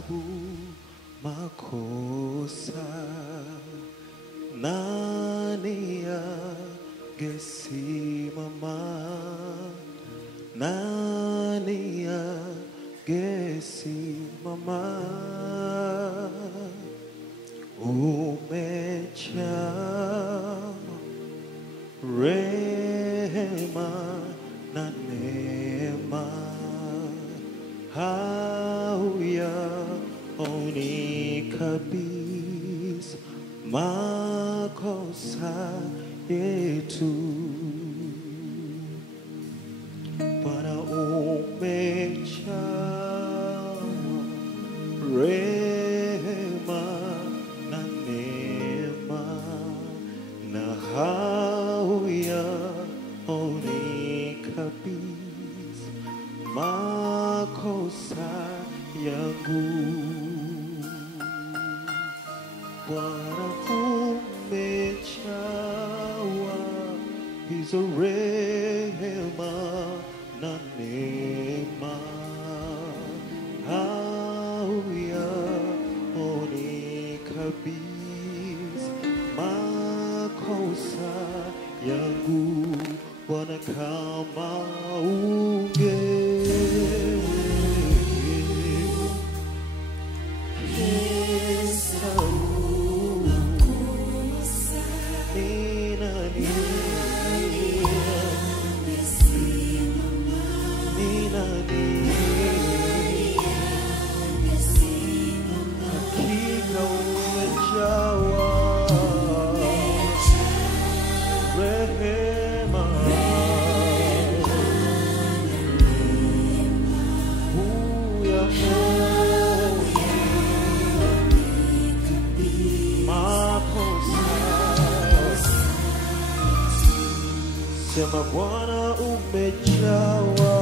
hesabu makosa, nani angesimama? Nani angesimama? Umejaa rehema na neema, hauyaoni kabisa makosa yetu. Bwana umejaa rehema na neema, na hauyaoni kabisa makosa yangu. Bwana umejawa hizo rehema na neema, hauyaoni kabisa makosa yangu. Bwana kama sema Bwana umejawa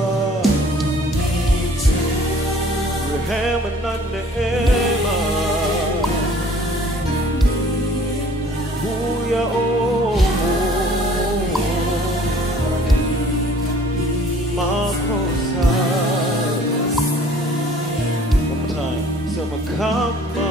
rehema na neema, makosa. One more time. Sema kama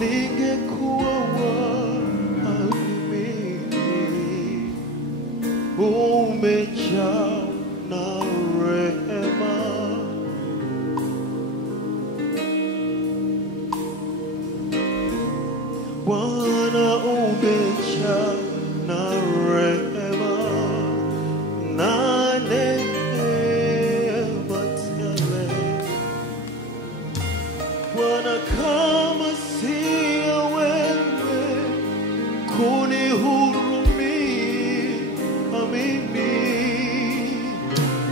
ningekuwa wapi mimi, umejaa na rehema. Bwana umejaa na rehema na neema tele. Bwana, kama sio wewe kunihurumia mimi,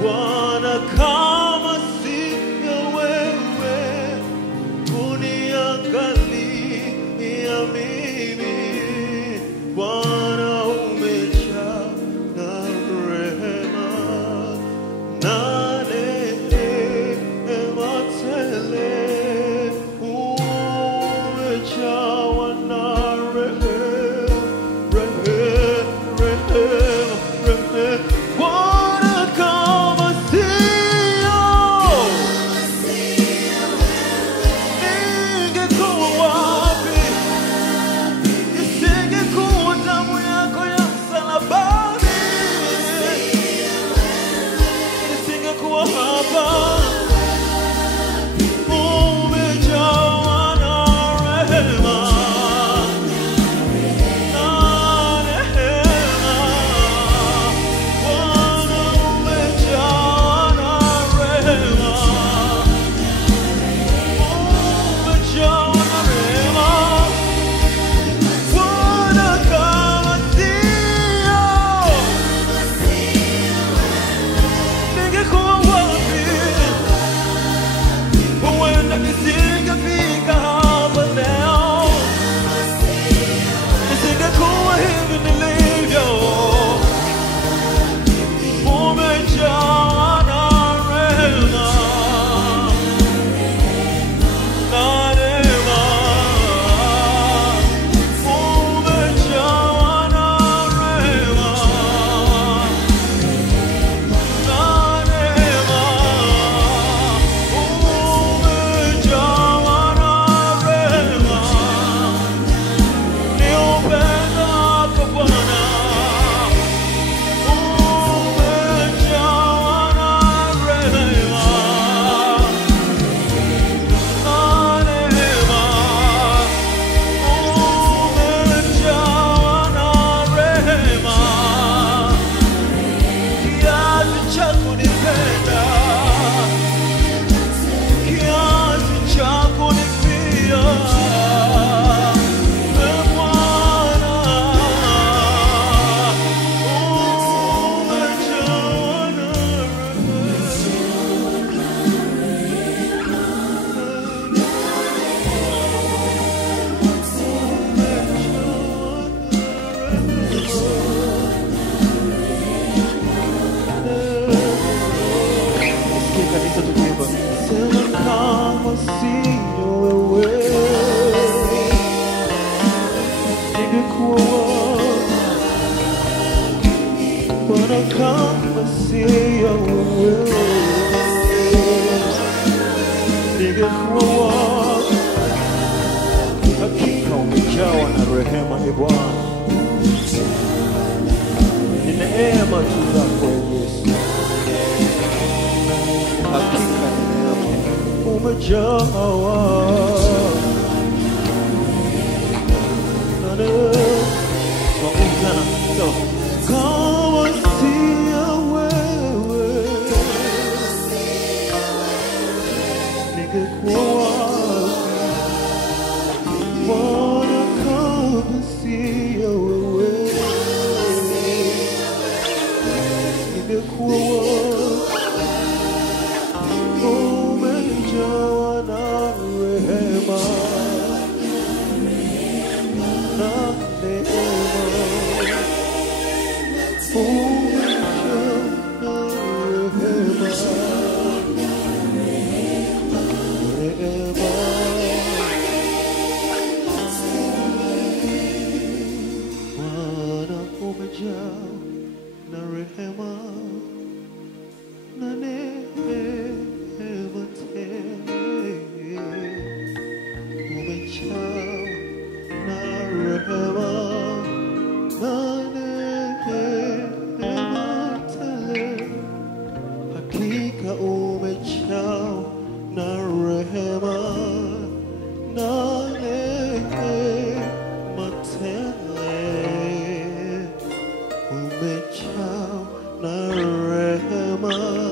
Bwana, kama sio wewe kuniangalia mimi, Bwana umejaa na rehema na neema tele. Umejawa na rehema. Bwana, kama sio ningekuwa wapi? Isingekuwa damu yako ya msalabani, nisingekuwa hapa. Umejawa na rehema na neema. Bwana, umejawa na rehema, umejawa na rehema. Bwana, kama sio ningekuwa wapi? Huenda nisingefika hapa leo, nisingekuwa hivi nilivyo. Umejawa na rehema na neema. Umejawa na rehema na neema. Umejawa na rehema. Ni upendo wako Bwana. Umejawa na rehema na neema. Umejawa na rehema. Kiasi cha kunipenda, kiasi cha kunifia, Bwana, umejawa na Sikia kanisa tukiimba. Sema kama sio wewe ningekuwa wapi? Bwana, kama sio wewe ningekuwa wapi? Hakika umejawa na rehema, e Bwana, ni neema tu zako Yesu. Hakika ni neema, umejawa na neema. Makofi sana. So, kama sio wewe ningekuwa wapi? Bwana, kama sio wewe ningekuwa wapi? Umejawa na rehema na neema. Umejawa na rehema na neema. Bwana, umejawa na rehema na neema tele. umejaa na rehema.